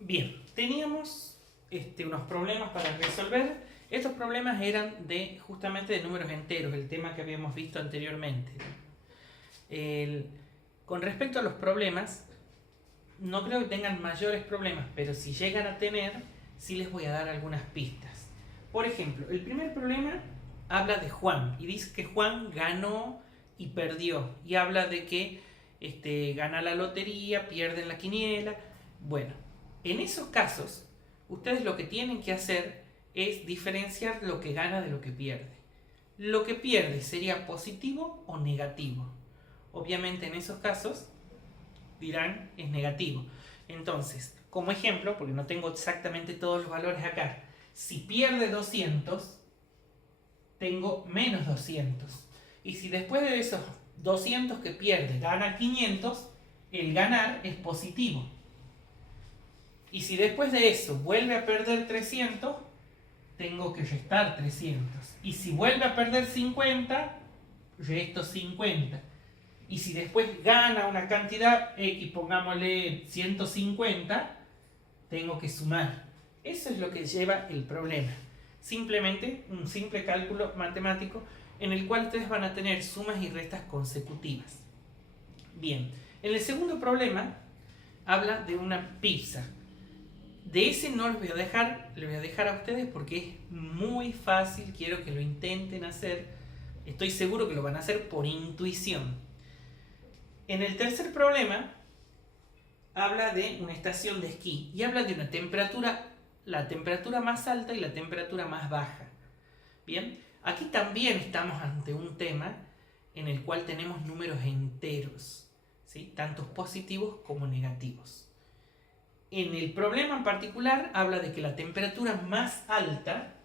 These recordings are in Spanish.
Bien, teníamos unos problemas para resolver. Estos problemas eran justamente de números enteros, el tema que habíamos visto anteriormente. Con respecto a los problemas, no creo que tengan mayores problemas, pero si llegan a tener, sí les voy a dar algunas pistas. Por ejemplo, el primer problema habla de Juan y dice que Juan ganó y perdió. Y habla de que gana la lotería, pierde en la quiniela. Bueno, en esos casos, ustedes lo que tienen que hacer es diferenciar lo que gana de lo que pierde. Lo que pierde sería positivo o negativo. Obviamente en esos casos dirán es negativo. Entonces, como ejemplo, porque no tengo exactamente todos los valores acá, si pierde 200, tengo menos 200. Y si después de esos 200 que pierde gana 500, el ganar es positivo. Y si después de eso vuelve a perder 300, tengo que restar 300. Y si vuelve a perder 50, resto 50. Y si después gana una cantidad X, pongámosle 150, tengo que sumar. Eso es lo que lleva el problema. Simplemente un simple cálculo matemático en el cual ustedes van a tener sumas y restas consecutivas. Bien, en el segundo problema habla de una pizza. De ese no les voy a dejar, les voy a dejar a ustedes porque es muy fácil, quiero que lo intenten hacer. Estoy seguro que lo van a hacer por intuición. En el tercer problema habla de una estación de esquí y habla de una temperatura, la temperatura más alta y la temperatura más baja. Bien, aquí también estamos ante un tema en el cual tenemos números enteros, ¿sí? Tanto positivos como negativos. En el problema en particular habla de que la temperatura más alta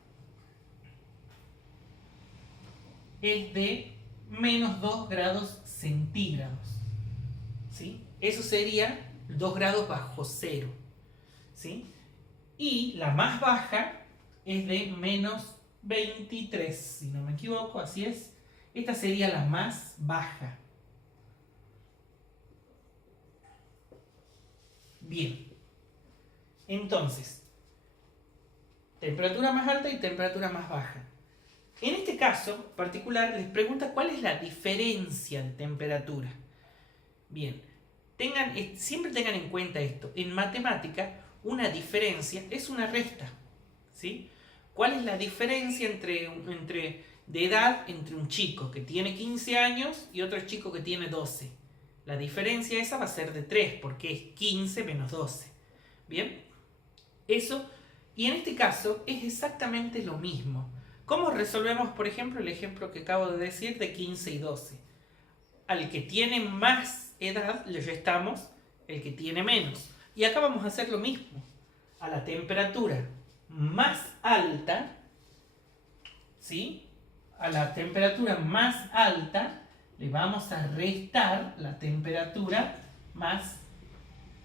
es de menos 2 grados centígrados, ¿sí? Eso sería 2 grados bajo cero, ¿sí? Y la más baja es de menos 23, si no me equivoco, así es. Esta sería la más baja. Bien. Entonces, temperatura más alta y temperatura más baja. En este caso particular les pregunta cuál es la diferencia de temperatura. Bien, siempre tengan en cuenta esto. En matemática, una diferencia es una resta, ¿sí? ¿Cuál es la diferencia de edad entre un chico que tiene 15 años y otro chico que tiene 12? La diferencia esa va a ser de 3, porque es 15 menos 12. ¿Bien? Eso, y en este caso es exactamente lo mismo. ¿Cómo resolvemos, por ejemplo, el ejemplo que acabo de decir de 15 y 12? Al que tiene más edad le restamos el que tiene menos. Y acá vamos a hacer lo mismo. A la temperatura más alta, ¿sí? A la temperatura más alta le vamos a restar la temperatura más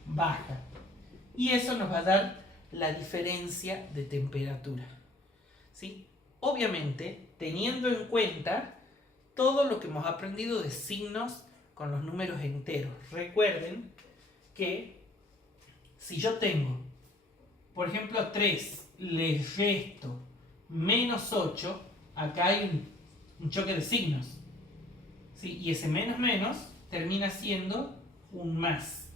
baja. Y eso nos va a dar la diferencia de temperatura, ¿sí? Obviamente, teniendo en cuenta todo lo que hemos aprendido de signos con los números enteros. Recuerden que si yo tengo, por ejemplo, 3, le resto menos 8, acá hay un choque de signos, ¿sí? Y ese menos menos termina siendo un más.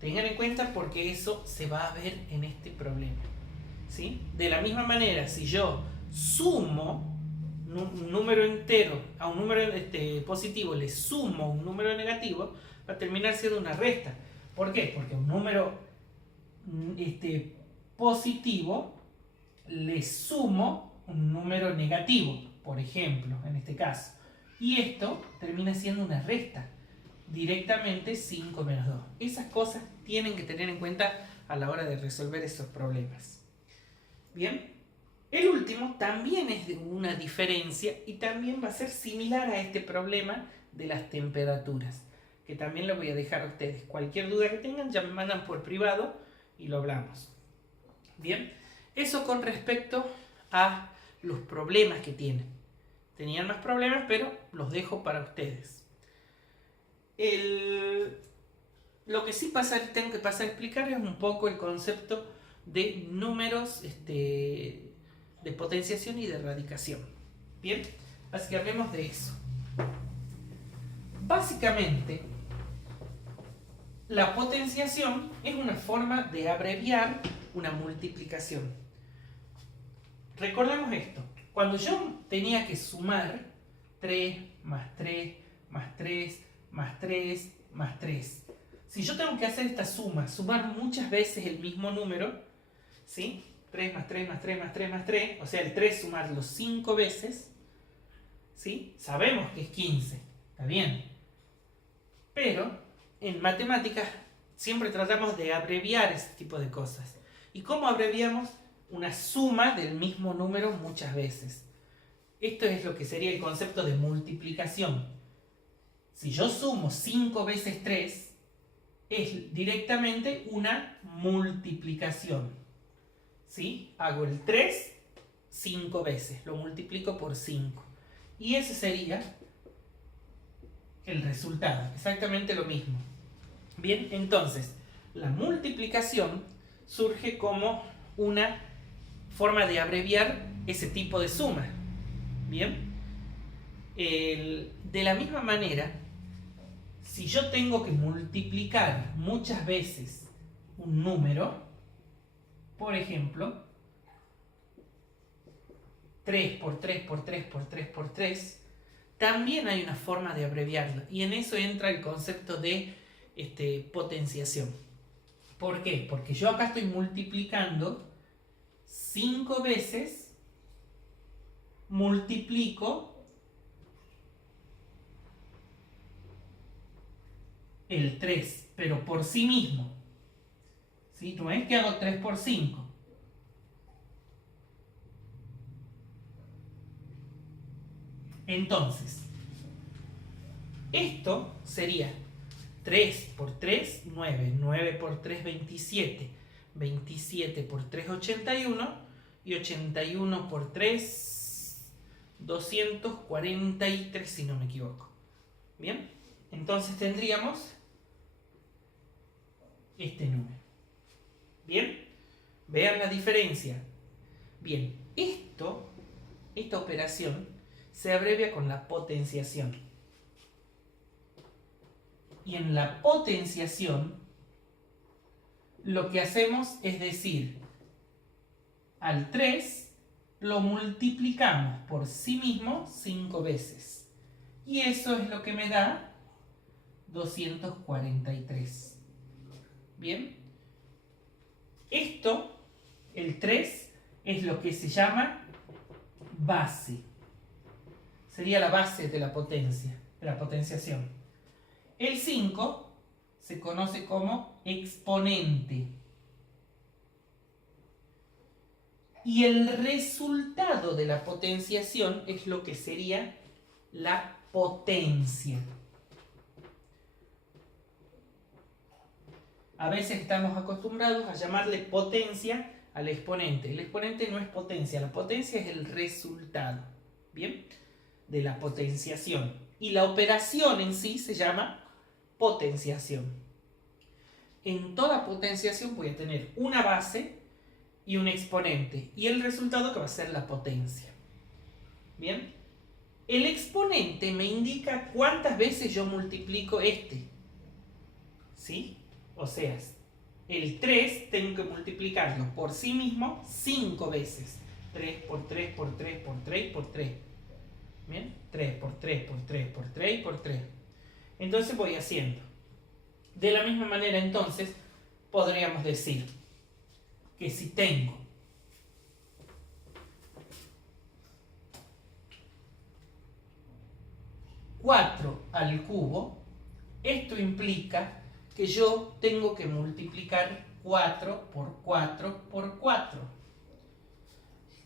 Tengan en cuenta porque eso se va a ver en este problema, ¿sí? De la misma manera, si yo sumo un número entero a un número positivo, le sumo un número negativo, va a terminar siendo una resta. ¿Por qué? Porque un número positivo le sumo un número negativo, por ejemplo, en este caso. Y esto termina siendo una resta. Directamente 5 menos 2. Esas cosas tienen que tener en cuenta a la hora de resolver esos problemas. Bien, el último también es de una diferencia y también va a ser similar a este problema de las temperaturas, que también lo voy a dejar a ustedes. Cualquier duda que tengan ya me mandan por privado y lo hablamos. Bien, eso con respecto a los problemas que tienen. Tenían más problemas, pero los dejo para ustedes. Lo que sí tengo que pasar a explicar es un poco el concepto de números de potenciación y de radicación. Bien, así que hablemos de eso. Básicamente, la potenciación es una forma de abreviar una multiplicación. Recordemos esto. Cuando yo tenía que sumar 3 más 3 más 3 más 3 más 3. Si yo tengo que hacer esta suma, sumar muchas veces el mismo número, ¿sí? 3 más 3 más 3 más 3 más 3, o sea, el 3 sumarlo 5 veces, ¿sí? Sabemos que es 15, ¿está bien? Pero en matemáticas siempre tratamos de abreviar ese tipo de cosas. ¿Y cómo abreviamos? Una suma del mismo número muchas veces. Esto es lo que sería el concepto de multiplicación. Si yo sumo 5 veces 3, es directamente una multiplicación. ¿Sí? Hago el 3 5 veces, lo multiplico por 5. Y ese sería el resultado, exactamente lo mismo. Bien, entonces, la multiplicación surge como una forma de abreviar ese tipo de suma. Bien, de la misma manera, si yo tengo que multiplicar muchas veces un número, por ejemplo, 3 por 3 por 3 por 3 por 3, también hay una forma de abreviarlo. Y en eso entra el concepto de potenciación. ¿Por qué? Porque yo acá estoy multiplicando 5 veces, multiplico el 3, pero por sí mismo. ¿Sí? No es que hago 3 por 5. Entonces, esto sería 3 por 3, 9. 9 por 3, 27. 27 por 3, 81. Y 81 por 3, 243, si no me equivoco. Bien, entonces tendríamos este número. Bien, vean la diferencia. Bien, esta operación se abrevia con la potenciación. Y en la potenciación, lo que hacemos es decir, al 3 lo multiplicamos por sí mismo 5 veces. Y eso es lo que me da 243. Bien, esto, el 3, es lo que se llama base. Sería la base de la potencia, de la potenciación. El 5 se conoce como exponente. Y el resultado de la potenciación es lo que sería la potencia. A veces estamos acostumbrados a llamarle potencia al exponente. El exponente no es potencia, la potencia es el resultado, ¿bien?, de la potenciación. Y la operación en sí se llama potenciación. En toda potenciación voy a tener una base y un exponente. Y el resultado que va a ser la potencia. ¿Bien? El exponente me indica cuántas veces yo multiplico este. ¿Sí? O sea, el 3 tengo que multiplicarlo por sí mismo 5 veces. 3 por 3 por 3 por 3 por 3. ¿Bien? 3 por 3 por 3 por 3 por 3. Entonces voy haciendo. De la misma manera, entonces, podríamos decir que si tengo 4 al cubo, esto implica que yo tengo que multiplicar 4 por 4 por 4.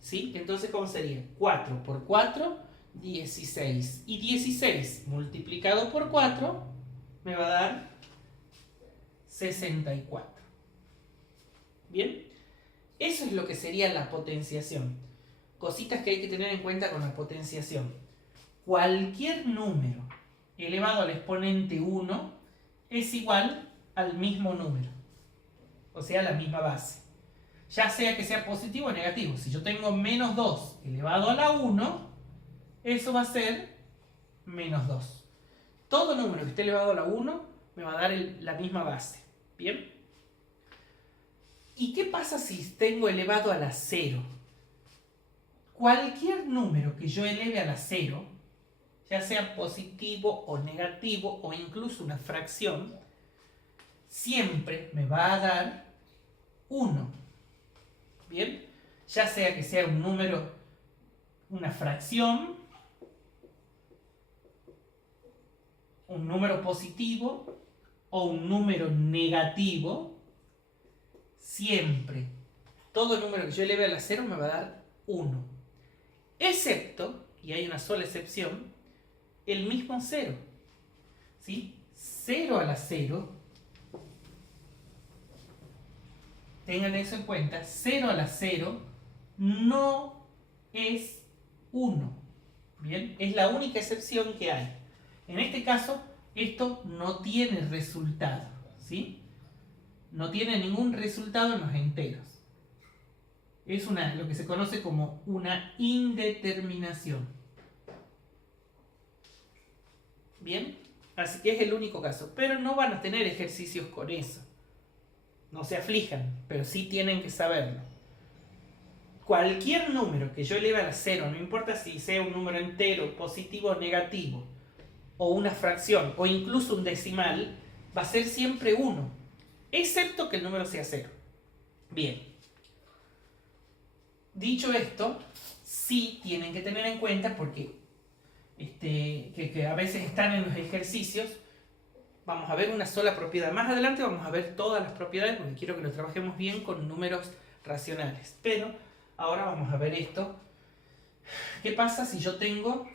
¿Sí? Entonces, ¿cómo sería? 4 por 4, 16. Y 16 multiplicado por 4 me va a dar 64. ¿Bien? Eso es lo que sería la potenciación. Cositas que hay que tener en cuenta con la potenciación. Cualquier número elevado al exponente 1 es igual al mismo número, o sea, la misma base. Ya sea que sea positivo o negativo. Si yo tengo menos 2 elevado a la 1, eso va a ser menos 2. Todo número que esté elevado a la 1 me va a dar la misma base. ¿Bien? ¿Y qué pasa si tengo elevado a la 0? Cualquier número que yo eleve a la 0, ya sea positivo o negativo o incluso una fracción, siempre me va a dar 1. ¿Bien? Ya sea que sea un número, una fracción, un número positivo o un número negativo, siempre todo número que yo eleve a la 0 me va a dar 1. Excepto, y hay una sola excepción, el mismo 0. ¿Sí? 0 a la 0, tengan eso en cuenta, 0 a la 0 no es 1. ¿Bien? Es la única excepción que hay. En este caso, esto no tiene resultado. ¿Sí? No tiene ningún resultado en los enteros. Es lo que se conoce como una indeterminación. ¿Bien? Así que es el único caso. Pero no van a tener ejercicios con eso. No se aflijan, pero sí tienen que saberlo. Cualquier número que yo eleve a la 0, no importa si sea un número entero, positivo o negativo, o una fracción, o incluso un decimal, va a ser siempre 1, excepto que el número sea 0. Bien. Dicho esto, sí tienen que tener en cuenta, porque que a veces están en los ejercicios, vamos a ver una sola propiedad. Más adelante vamos a ver todas las propiedades, porque quiero que lo trabajemos bien con números racionales. Pero ahora vamos a ver esto. ¿Qué pasa si yo tengo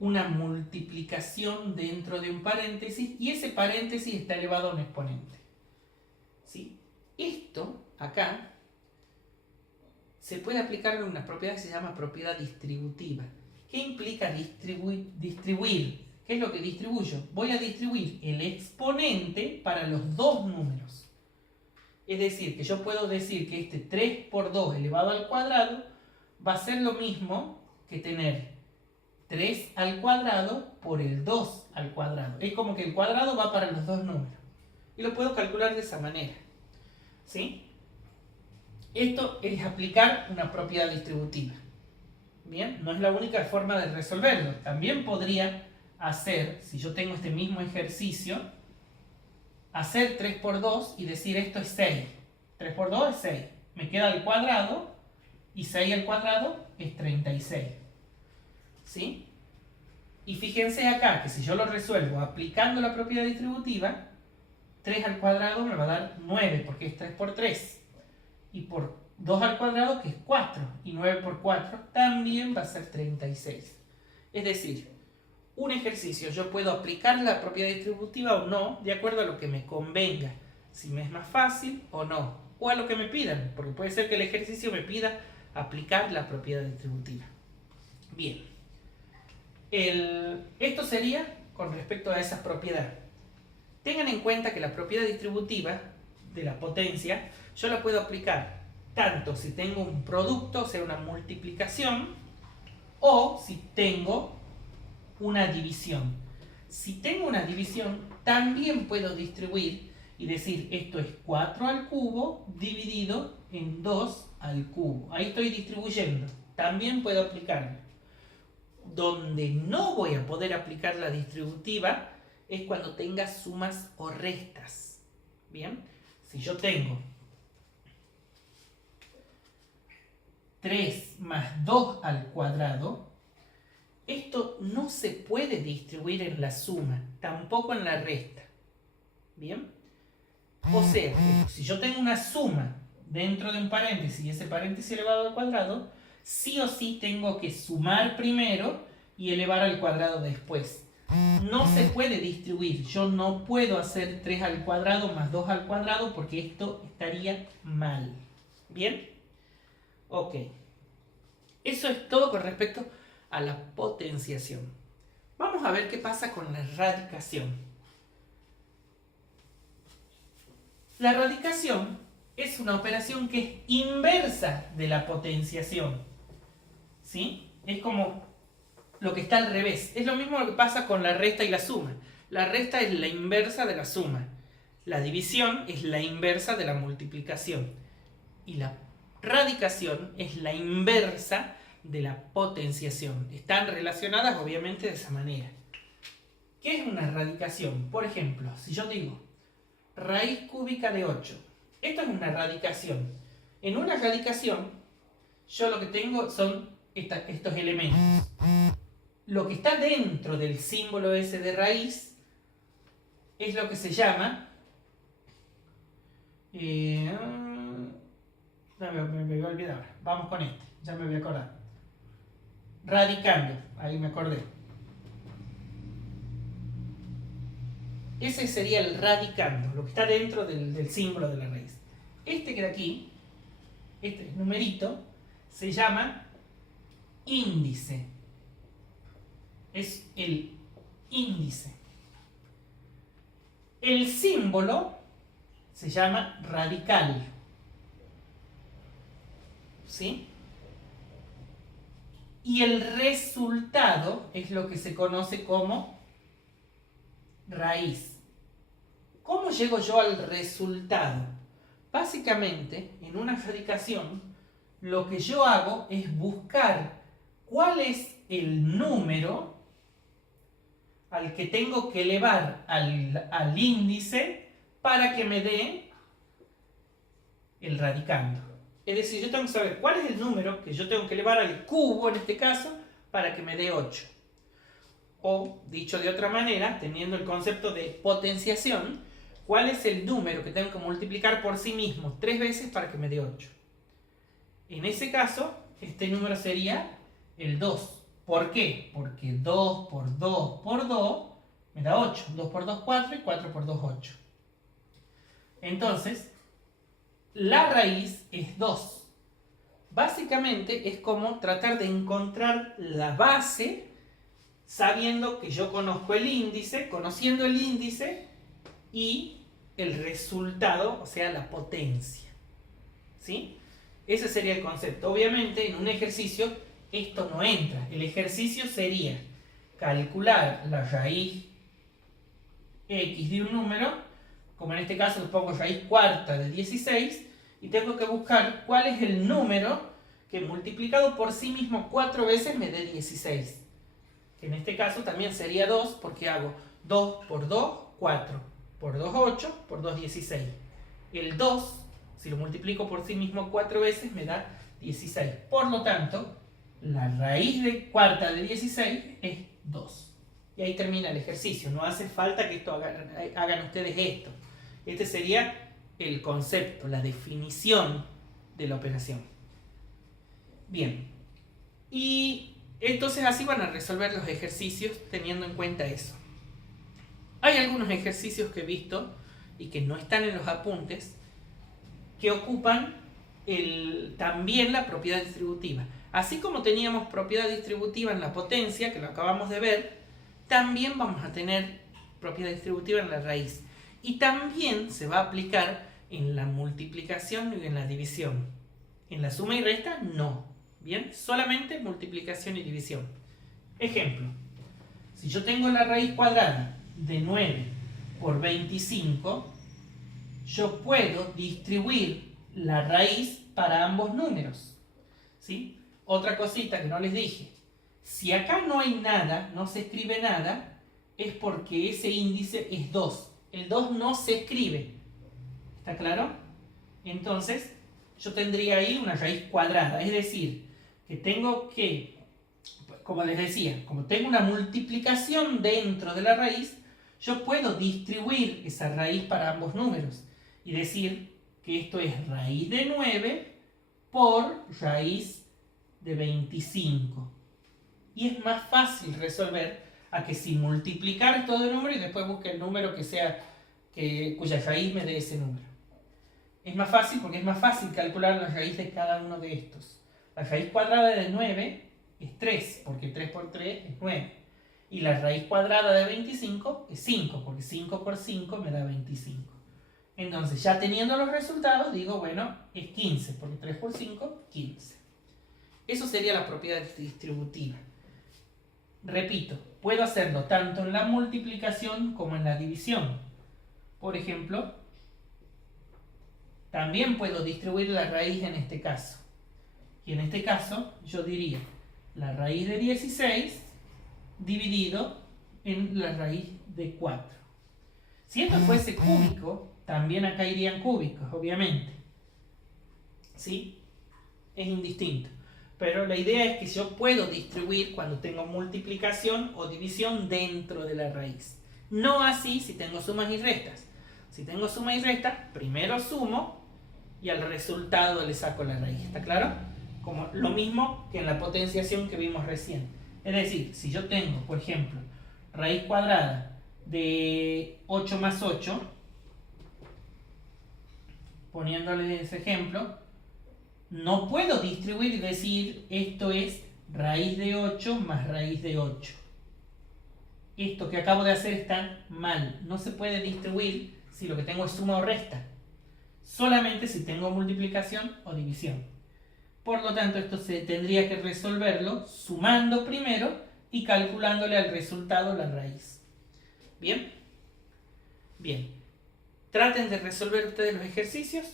una multiplicación dentro de un paréntesis y ese paréntesis está elevado a un exponente? ¿Sí? Esto acá se puede aplicar en una propiedad que se llama propiedad distributiva. ¿Qué implica distribuir? ¿Qué es lo que distribuyo? Voy a distribuir el exponente para los dos números. Es decir, que yo puedo decir que este 3 por 2 elevado al cuadrado va a ser lo mismo que tener 3 al cuadrado por el 2 al cuadrado. Es como que el cuadrado va para los dos números. Y lo puedo calcular de esa manera. ¿Sí? Esto es aplicar una propiedad distributiva. Bien, no es la única forma de resolverlo. También podría hacer, si yo tengo este mismo ejercicio, hacer 3 por 2 y decir esto es 6. 3 por 2 es 6. Me queda al cuadrado y 6 al cuadrado es 36. ¿Sí? Y fíjense acá que si yo lo resuelvo aplicando la propiedad distributiva, 3 al cuadrado me va a dar 9 porque es 3 por 3. Y por 2 al cuadrado que es 4. Y 9 por 4 también va a ser 36. Es decir, un ejercicio yo puedo aplicar la propiedad distributiva o no, de acuerdo a lo que me convenga, si me es más fácil o no, o a lo que me pidan, porque puede ser que el ejercicio me pida aplicar la propiedad distributiva. Bien, esto sería con respecto a esa propiedad. Tengan en cuenta que la propiedad distributiva de la potencia yo la puedo aplicar tanto si tengo un producto, o sea una multiplicación, o si tengo una división. Si tengo una división, también puedo distribuir y decir esto es 4 al cubo dividido en 2 al cubo. Ahí estoy distribuyendo. También puedo aplicarlo. Donde no voy a poder aplicar la distributiva es cuando tenga sumas o restas. Bien, si yo tengo 3 más 2 al cuadrado, esto no se puede distribuir en la suma, tampoco en la resta. ¿Bien? O sea, si yo tengo una suma dentro de un paréntesis y ese paréntesis elevado al cuadrado, sí o sí tengo que sumar primero y elevar al cuadrado después. No se puede distribuir. Yo no puedo hacer 3 al cuadrado más 2 al cuadrado porque esto estaría mal. ¿Bien? Ok. Eso es todo con respecto a la potenciación. Vamos a ver qué pasa con la radicación. La radicación es una operación que es inversa de la potenciación. ¿Sí? Es como lo que está al revés. Es lo mismo que pasa con la resta y la suma. La resta es la inversa de la suma. La división es la inversa de la multiplicación. Y la radicación es la inversa de la potenciación. Están relacionadas obviamente de esa manera. ¿Qué es una radicación? Por ejemplo, si yo digo raíz cúbica de 8. Esto es una radicación. En una radicación, yo lo que tengo son estos elementos. Lo que está dentro del símbolo ese de raíz es lo que se llama... me voy a olvidar. Vamos con este. Ya me voy a acordar. Radicando. Ahí me acordé. Ese sería el radicando, lo que está dentro del símbolo de la raíz. Este que de aquí, este numerito, se llama índice. Es el índice. El símbolo se llama radical. ¿Sí? Y el resultado es lo que se conoce como raíz. ¿Cómo llego yo al resultado? Básicamente, en una radicación, lo que yo hago es buscar cuál es el número al que tengo que elevar al índice para que me dé el radicando. Es decir, yo tengo que saber cuál es el número que yo tengo que elevar al cubo, en este caso, para que me dé 8. O, dicho de otra manera, teniendo el concepto de potenciación, ¿cuál es el número que tengo que multiplicar por sí mismo 3 veces para que me dé 8? En ese caso, este número sería el 2. ¿Por qué? Porque 2 por 2 por 2 me da 8. 2 por 2, 4 y 4 por 2, 8. Entonces, la raíz es 2. Básicamente es como tratar de encontrar la base sabiendo que yo conozco el índice, conociendo el índice y el resultado, o sea, la potencia. ¿Sí? Ese sería el concepto. Obviamente, en un ejercicio esto no entra. El ejercicio sería calcular la raíz x de un número, como en este caso le pongo raíz cuarta de 16, y tengo que buscar cuál es el número que multiplicado por sí mismo 4 veces me dé 16. En este caso también sería 2 porque hago 2 por 2, 4, por 2, 8, por 2, 16. El 2, si lo multiplico por sí mismo 4 veces, me da 16. Por lo tanto, la raíz de cuarta de 16 es 2. Y ahí termina el ejercicio. No hace falta que hagan ustedes esto. Este sería el concepto, la definición de la operación. Bien. Y entonces así van a resolver los ejercicios teniendo en cuenta eso. Hay algunos ejercicios que he visto y que no están en los apuntes que ocupan también la propiedad distributiva. Así como teníamos propiedad distributiva en la potencia, que lo acabamos de ver, también vamos a tener propiedad distributiva en la raíz. Y también se va a aplicar en la multiplicación y en la división. En la suma y resta, no. Bien, solamente multiplicación y división. Ejemplo, si yo tengo la raíz cuadrada de 9 por 25, yo puedo distribuir la raíz para ambos números. ¿Sí? Otra cosita que no les dije. Si acá no hay nada, no se escribe nada, es porque ese índice es 2. El 2 no se escribe. ¿Está claro? Entonces, yo tendría ahí una raíz cuadrada. Es decir, que tengo que, como les decía, como tengo una multiplicación dentro de la raíz, yo puedo distribuir esa raíz para ambos números y decir que esto es raíz de 9 por raíz de 25. Y es más fácil resolver a que si multiplicar todo el número y después busque el número que sea cuya raíz me dé ese número. Es más fácil porque es más fácil calcular la raíz de cada uno de estos. La raíz cuadrada de 9 es 3, porque 3 por 3 es 9. Y la raíz cuadrada de 25 es 5, porque 5 por 5 me da 25. Entonces, ya teniendo los resultados, digo, bueno, es 15, porque 3 por 5, 15. Eso sería la propiedad distributiva. Repito, puedo hacerlo tanto en la multiplicación como en la división. Por ejemplo, también puedo distribuir la raíz en este caso. Y en este caso, yo diría la raíz de 16 dividido en la raíz de 4. Si esto fuese cúbico, también acá irían cúbicos, obviamente. ¿Sí? Es indistinto. Pero la idea es que yo puedo distribuir cuando tengo multiplicación o división dentro de la raíz. No así si tengo sumas y restas. Si tengo suma y resta, primero sumo y al resultado le saco la raíz. ¿Está claro? Como lo mismo que en la potenciación que vimos recién. Es decir, si yo tengo, por ejemplo, raíz cuadrada de 8 más 8, poniéndole ese ejemplo, no puedo distribuir y decir esto es raíz de 8 más raíz de 8. Esto que acabo de hacer está mal. No se puede distribuir si lo que tengo es suma o resta. Solamente si tengo multiplicación o división. Por lo tanto, esto se tendría que resolverlo sumando primero y calculándole al resultado la raíz. ¿Bien? Bien. Traten de resolver ustedes los ejercicios.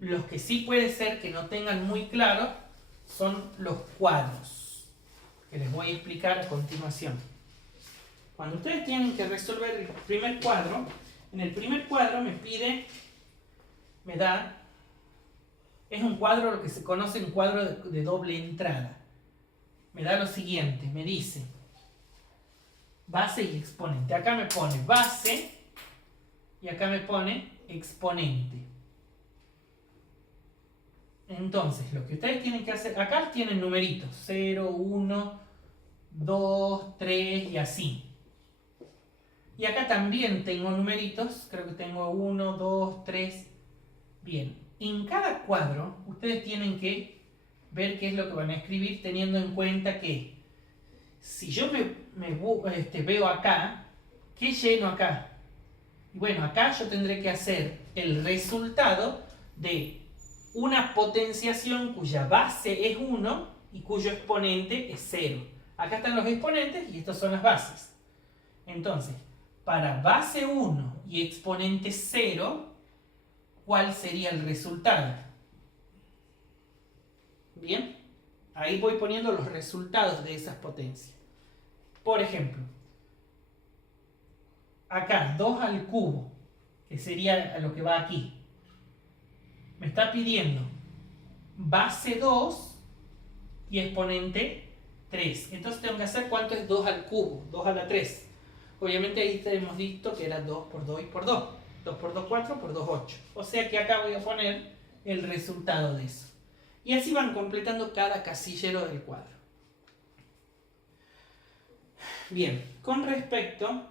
Los que sí puede ser que no tengan muy claro son los cuadros, que les voy a explicar a continuación. Cuando ustedes tienen que resolver el primer cuadro, en el primer cuadro me da, es un cuadro, lo que se conoce un cuadro de doble entrada. Me da lo siguiente, me dice base y exponente. Acá me pone base y acá me pone exponente. Entonces, lo que ustedes tienen que hacer, acá tienen numeritos, 0, 1, 2, 3 y así. Y acá también tengo numeritos, creo que tengo 1, 2, 3. Bien, en cada cuadro ustedes tienen que ver qué es lo que van a escribir teniendo en cuenta que si yo veo acá, ¿qué lleno acá? Y bueno, acá yo tendré que hacer el resultado de una potenciación cuya base es 1 y cuyo exponente es 0. Acá están los exponentes y estas son las bases. Entonces, para base 1 y exponente 0, ¿cuál sería el resultado? Bien, ahí voy poniendo los resultados de esas potencias. Por ejemplo, acá 2 al cubo, que sería lo que va aquí, me está pidiendo base 2 y exponente 3. Entonces tengo que hacer cuánto es 2 al cubo, 2 a la 3. Obviamente ahí hemos visto que era 2 por 2 y por 2. 2 por 2, 4, por 2, 8. O sea que acá voy a poner el resultado de eso. Y así van completando cada casillero del cuadro. Bien, con respecto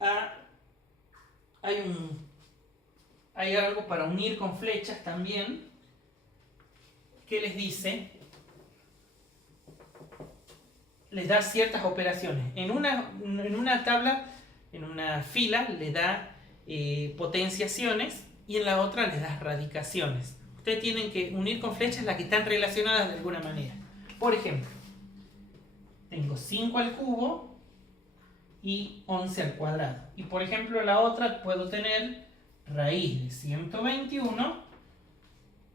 a... Hay algo para unir con flechas también, que les dice, les da ciertas operaciones. En una tabla, en una fila, le da potenciaciones y en la otra les da radicaciones. Ustedes tienen que unir con flechas las que están relacionadas de alguna manera. Por ejemplo, tengo 5 al cubo y 11 al cuadrado. Y por ejemplo, la otra puedo tener raíz de 121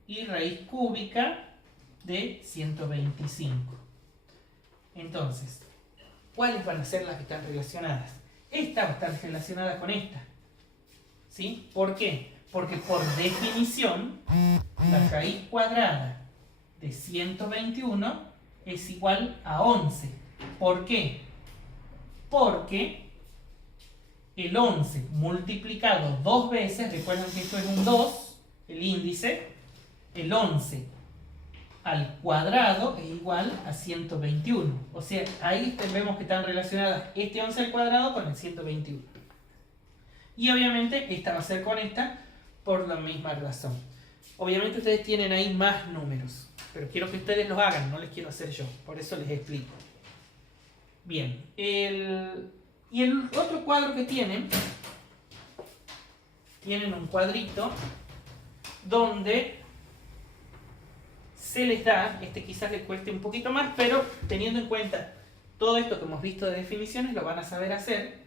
y raíz cúbica de 125. Entonces, ¿cuáles van a ser las que están relacionadas? Esta va a estar relacionada con esta. ¿Sí? ¿Por qué? Porque por definición, la raíz cuadrada de 121 es igual a 11. ¿Por qué? Porque el 11 multiplicado 2 veces, recuerden que esto es un 2, el índice, el 11 al cuadrado es igual a 121. O sea, ahí vemos que están relacionadas este 11 al cuadrado con el 121. Y obviamente esta va a ser con esta por la misma razón. Obviamente ustedes tienen ahí más números, pero quiero que ustedes los hagan, no les quiero hacer yo, por eso les explico. Bien, y el otro cuadro que tienen tienen un cuadrito donde se les da, este quizás les cueste un poquito más, pero teniendo en cuenta todo esto que hemos visto de definiciones, lo van a saber hacer,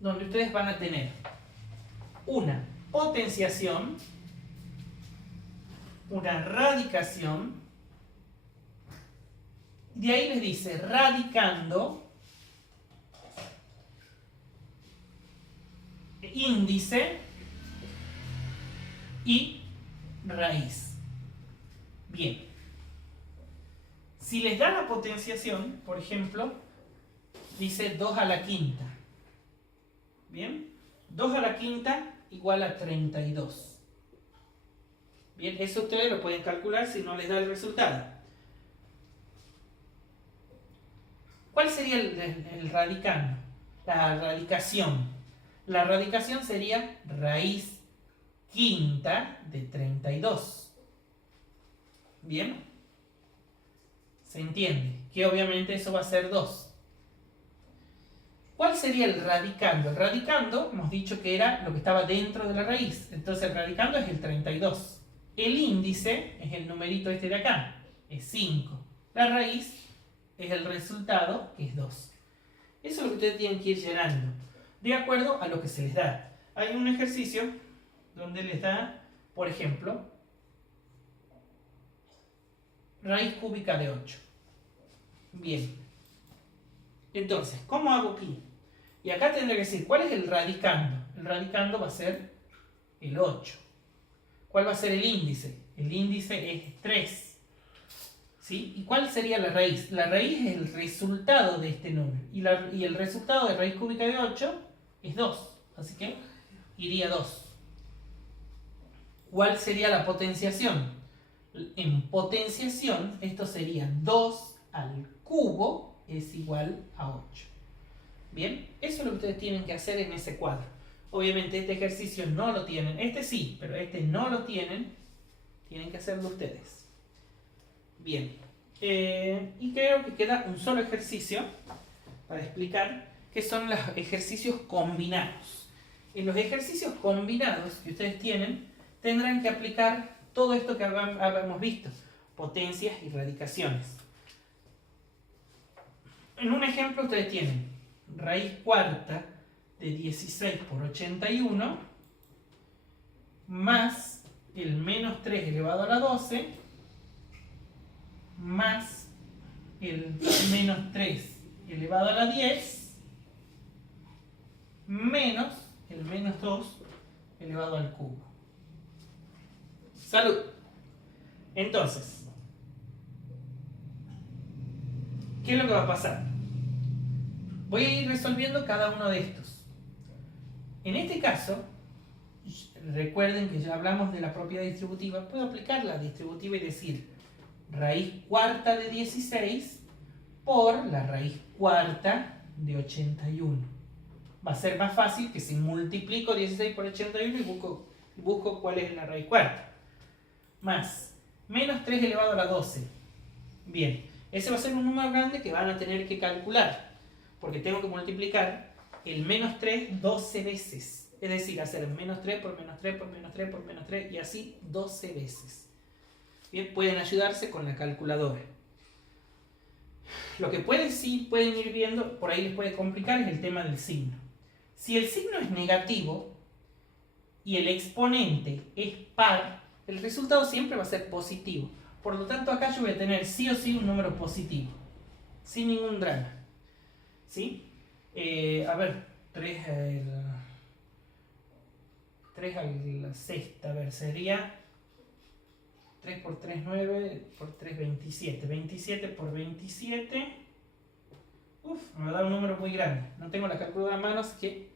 donde ustedes van a tener una potenciación, una radicación, de ahí les dice radicando, índice y raíz. Bien. Si les da la potenciación, por ejemplo, dice 2 a la quinta. Bien. 2 a la quinta igual a 32. Bien, eso ustedes lo pueden calcular si no les da el resultado. ¿Cuál sería el radicando? La radicación. La radicación sería raíz quinta de 32. ¿Bien? ¿Se entiende? Que obviamente eso va a ser 2. ¿Cuál sería el radicando? El radicando, hemos dicho que era lo que estaba dentro de la raíz. Entonces el radicando es el 32. El índice es el numerito este de acá, es 5. La raíz es el resultado, que es 2. Eso es lo que ustedes tienen que ir llenando, de acuerdo a lo que se les da. Hay un ejercicio donde les da, por ejemplo, raíz cúbica de 8. Bien. Entonces, ¿cómo hago aquí? Y acá tendré que decir, ¿cuál es el radicando? El radicando va a ser el 8. ¿Cuál va a ser el índice? El índice es 3. ¿Sí? ¿Y cuál sería la raíz? La raíz es el resultado de este número. Y el resultado de raíz cúbica de 8 es 2. Así que iría 2. ¿Cuál sería la potenciación? En potenciación, esto sería 2 al cubo es igual a 8. Bien, eso es lo que ustedes tienen que hacer en ese cuadro. Obviamente este ejercicio no lo tienen, este sí, pero este no lo tienen. Tienen que hacerlo ustedes. Bien, y creo que queda un solo ejercicio para explicar, que son los ejercicios combinados. En los ejercicios combinados que ustedes tienen, tendrán que aplicar todo esto que habíamos visto, potencias y radicaciones. En un ejemplo ustedes tienen raíz cuarta de 16 por 81 más el menos 3 elevado a la 12 más el menos 3 elevado a la 10 menos el menos 2 elevado al cubo. ¡Salud! Entonces, ¿qué es lo que va a pasar? Voy a ir resolviendo cada uno de estos. En este caso, recuerden que ya hablamos de la propiedad distributiva. Puedo aplicar la distributiva y decir raíz cuarta de 16 por la raíz cuarta de 81. Va a ser más fácil que si multiplico 16 por 81 y busco cuál es la raíz cuarta. Más menos 3 elevado a la 12. Bien, ese va a ser un número grande que van a tener que calcular, porque tengo que multiplicar el menos 3 12 veces. Es decir, hacer menos 3 por menos 3 por menos 3 por menos 3 y así 12 veces. Bien, pueden ayudarse con la calculadora. Lo que pueden ir viendo, por ahí les puede complicar, es el tema del signo. Si el signo es negativo y el exponente es par, el resultado siempre va a ser positivo. Por lo tanto, acá yo voy a tener sí o sí un número positivo, sin ningún drama. ¿Sí? A ver, 3 a la sexta, a ver, sería 3 por 3, 9, por 3, 27. 27 por 27. Me va a dar un número muy grande. No tengo la calculadora a mano, así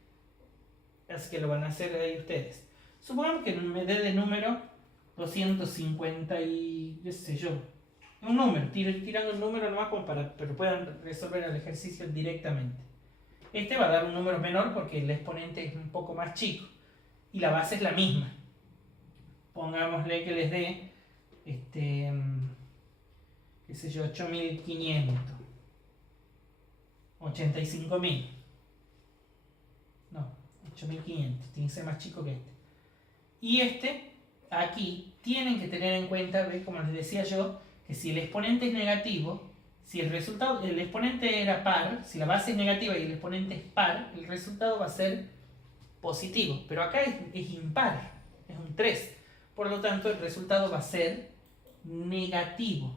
que lo van a hacer ahí ustedes. Supongamos que me dé de número 250 y qué sé yo. Un número, tirando un número nomás pero puedan resolver el ejercicio directamente. Este va a dar un número menor porque el exponente es un poco más chico. Y la base es la misma. Pongámosle que les dé, qué sé yo, 8500. 85.000. No, 8500. Tiene que ser más chico que este. Y aquí, tienen que tener en cuenta, ¿ves? Como les decía yo, que si el exponente es negativo, si el exponente era par, si la base es negativa y el exponente es par, el resultado va a ser positivo. Pero acá es impar, es un 3. Por lo tanto, el resultado va a ser negativo.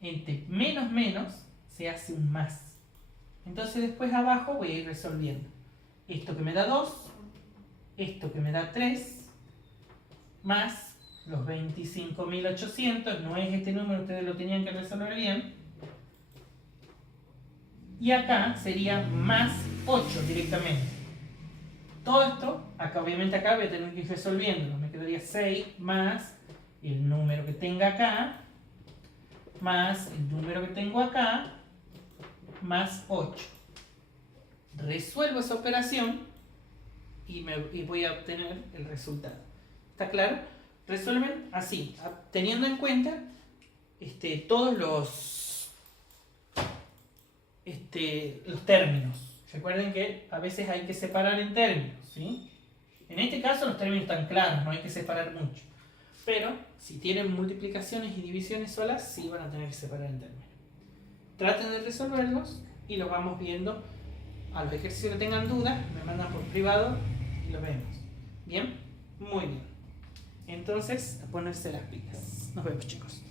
Entre menos menos se hace un más. Entonces después abajo voy a ir resolviendo. Esto que me da 2, esto que me da 3, más los 25.800, no es este número, ustedes lo tenían que resolver bien. Y acá sería más 8 directamente. Todo esto, acá obviamente acá voy a tener que ir resolviendo. Me quedaría 6 más el número que tenga acá, más el número que tengo acá, más 8. Resuelvo esa operación y voy a obtener el resultado. ¿Está claro? Resuelven así, teniendo en cuenta todos los términos. Recuerden que a veces hay que separar en términos, ¿sí? En este caso los términos están claros, no hay que separar mucho. Pero si tienen multiplicaciones y divisiones solas, sí van a tener que separar en términos. Traten de resolverlos y los vamos viendo. A los ejercicios que tengan dudas, me mandan por privado y los vemos. ¿Bien? Muy bien. Entonces, a ponerse las pilas. Nos vemos, chicos.